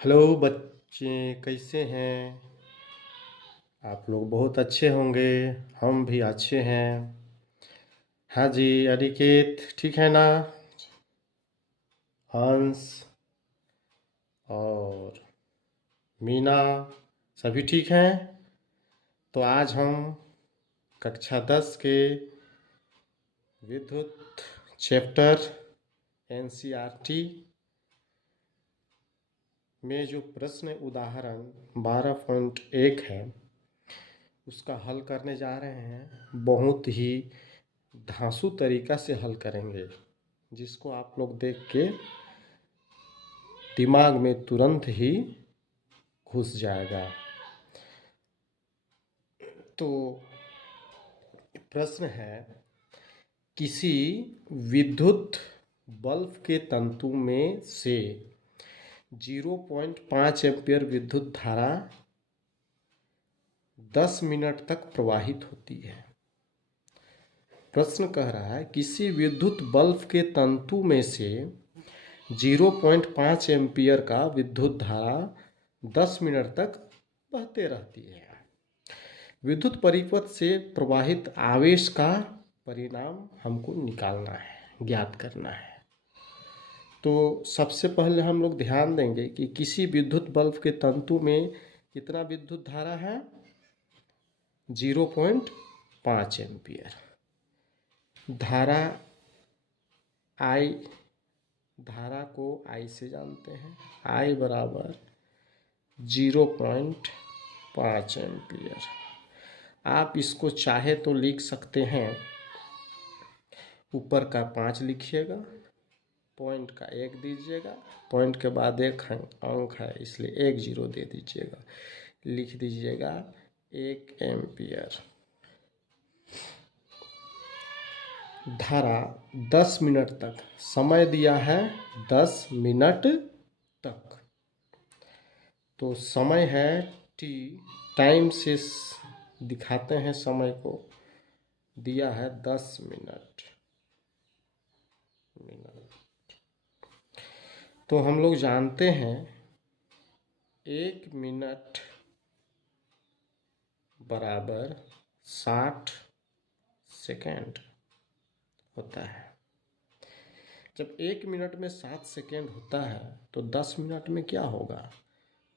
Hello बच्चे, कैसे हैं? आप लोग बहुत अच्छे होंगे। हम भी अच्छे हैं। हाँ जी, अनिकेत ठीक है ना? हंस और मीना सभी ठीक हैं। तो आज हम कक्षा 10 के विद्युत चैप्टर एनसीईआरटी में जो प्रश्न उदाहरण 12.1 है उसका हल करने जा रहे हैं। बहुत ही धांसू तरीका से हल करेंगे, जिसको आप लोग देख के दिमाग में तुरंत ही घुस जाएगा। तो प्रश्न है, किसी विद्युत बल्ब के तंतु में से 0.5 एम्पीयर विद्युत धारा 10 मिनट तक प्रवाहित होती है। प्रश्न कह रहा है, किसी विद्युत बल्ब के तंतु में से 0.5 एम्पीयर का विद्युत धारा 10 मिनट तक बहते रहती है। विद्युत परिपथ से प्रवाहित आवेश का परिणाम हमको निकालना है, ज्ञात करना है। तो सबसे पहले हम लोग ध्यान देंगे कि किसी विद्युत बल्ब के तंतु में कितना विद्युत धारा है? 0.5 एम्पीयर। धारा आई, धारा को I से जानते हैं। I बराबर 0.5 एम्पीयर। आप इसको चाहे तो लिख सकते हैं, ऊपर का 5 लिखिएगा, पॉइंट का 1 दीजिएगा, पॉइंट के बाद एक अंक है इसलिए 1 0 दे दीजिएगा, लिख दीजिएगा 1 एम्पीयर। धारा 10 मिनट तक, समय दिया है 10 मिनट तक। तो समय है टी, टाइम से दिखाते हैं समय को, दिया है 10 मिनट। तो हम लोग जानते हैं 1 मिनट बराबर 60 सेकेंड होता है। जब 1 मिनट में 7 सेकेंड होता है तो 10 मिनट में क्या होगा?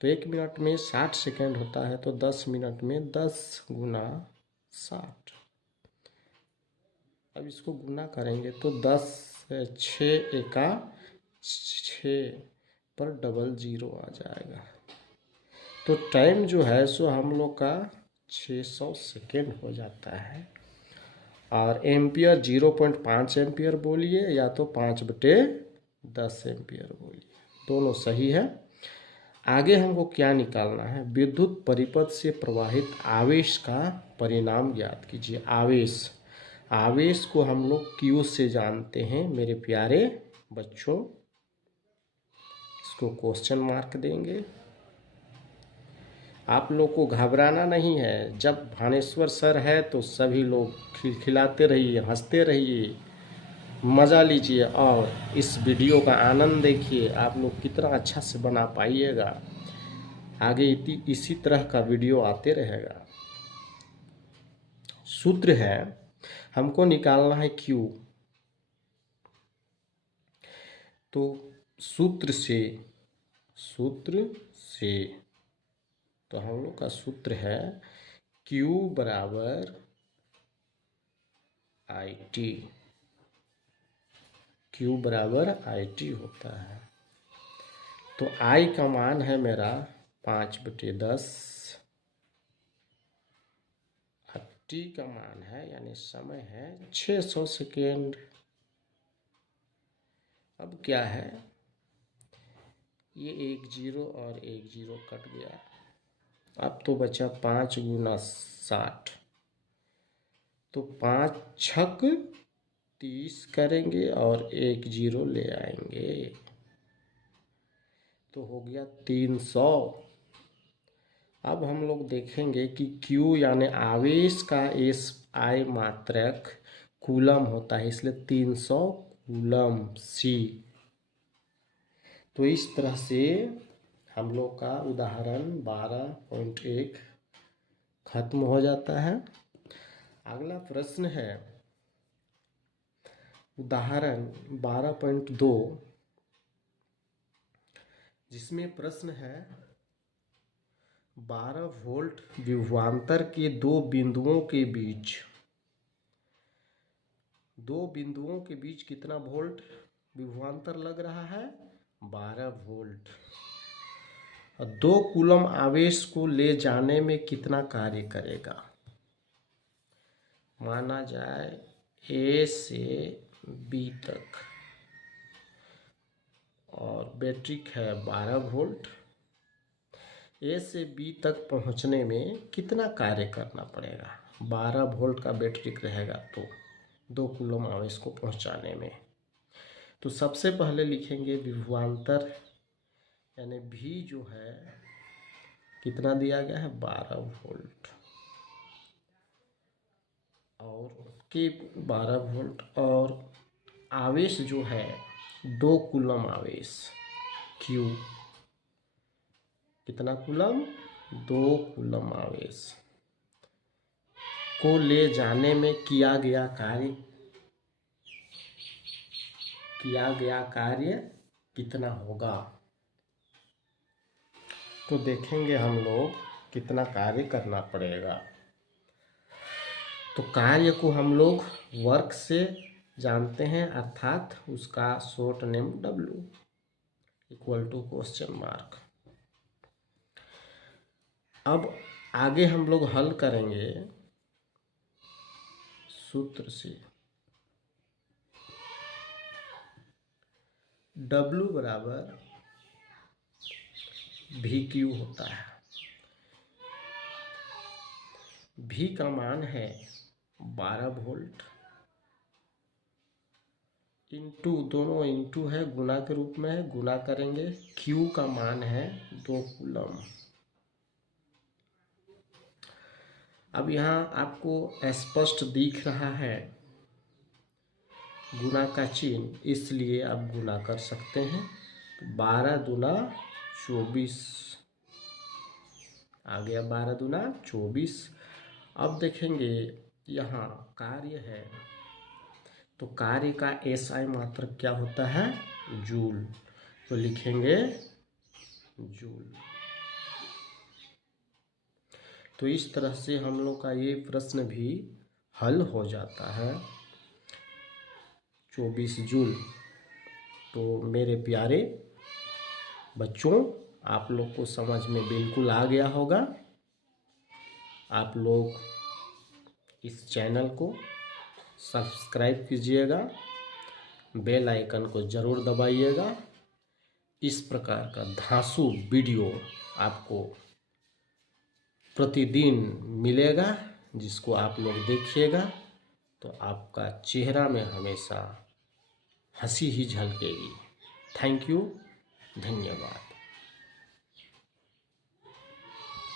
तो 1 मिनट में 60 सेकेंड होता है तो 10 मिनट में 10 गुना 60। अब इसको गुना करेंगे तो 10 6 एका 6 पर डबल 0 आ जाएगा। तो टाइम जो है सो हम लोग का 600 सेकेंड हो जाता है। और एम्पियर 0.5 एम्पियर बोलिए या तो 5/10 एम्पियर बोलिए, दोनों सही है। आगे हमको क्या निकालना है? विद्युत परिपथ से प्रवाहित आवेश का परिणाम ज्ञात कीजिए। आवेश, आवेश को हम लोग Q से जानते हैं मेरे प्यारे बच्चों। इसको क्वेश्चन मार्क देंगे। आप लोग को घबराना नहीं है। जब भानेश्वर सर है तो सभी लोग खिलखिलाते रहिए, हंसते रहिए, मज़ा लीजिए और इस वीडियो का आनंद देखिए। आप लोग कितना अच्छा से बना पाइएगा। आगे इसी तरह का वीडियो आते रहेगा। सूत्र है, हमको निकालना है Q। तो सूत्र से तो हम लोग का सूत्र है Q बराबर IT। Q बराबर IT होता है। तो I का मान है मेरा 5/10, और T का मान है यानी समय है 600 सेकेंड। अब क्या है, ये 1 0 और 1 0 कट गया। अब तो बचा 5 गुना 60। तो 5 छक 30 करेंगे और 1 0 ले आएंगे तो हो गया 300। अब हम लोग देखेंगे कि Q यानी आवेश का SI मात्रक कूलम होता है, इसलिए 300 कूलम C। तो इस तरह से हम लोग का उदाहरण 12.1 खत्म हो जाता है। अगला प्रश्न है उदाहरण 12.2, जिसमें प्रश्न है 12 वोल्ट विभवांतर के दो बिंदुओं के बीच कितना वोल्ट विभवांतर लग रहा है? 12 वोल्ट। और 2 कूलम आवेश को ले जाने में कितना कार्य करेगा? माना जाए ए से बी तक और बैटरी है 12 वोल्ट। ए से बी तक पहुंचने में कितना कार्य करना पड़ेगा? 12 वोल्ट का बैटरी रहेगा तो 2 कूलम आवेश को पहुंचाने में। तो सबसे पहले लिखेंगे विभवांतर यानी भी जो है कितना दिया गया है? 12 वोल्ट और के 12 वोल्ट, और आवेश जो है 2 कूलम आवेश क्यू। कितना कूलम? 2 कूलम आवेश को ले जाने में किया गया कार्य कितना होगा? तो देखेंगे हम लोग कितना कार्य करना पड़ेगा। तो कार्य को हम लोग वर्क से जानते हैं, अर्थात उसका short name W equal to question mark. अब आगे हम लोग हल करेंगे सूत्र से। W बराबर VQ होता है। V का मान है 12 वोल्ट इंटू, दोनों इंटू है, गुना के रूप में है, गुना करेंगे। Q का मान है 2 कूलम। अब यहाँ आपको स्पष्ट दिख रहा है गुना का चिन्ह, इसलिए आप गुना कर सकते हैं। 12 दूना 24 आ गया, 12 दूना 24। अब देखेंगे यहाँ कार्य है, तो कार्य का SI मात्रक क्या होता है? जूल। तो लिखेंगे जूल। तो इस तरह से हम लोग का ये प्रश्न भी हल हो जाता है। 24 जूल। तो मेरे प्यारे बच्चों, आप लोग को समझ में बिल्कुल आ गया होगा। आप लोग इस चैनल को सब्सक्राइब कीजिएगा, बेल आइकन को ज़रूर दबाइएगा। इस प्रकार का धांसू वीडियो आपको प्रतिदिन मिलेगा, जिसको आप लोग देखिएगा तो आपका चेहरा में हमेशा हंसी ही झलकेगी। थैंक यू, धन्यवाद।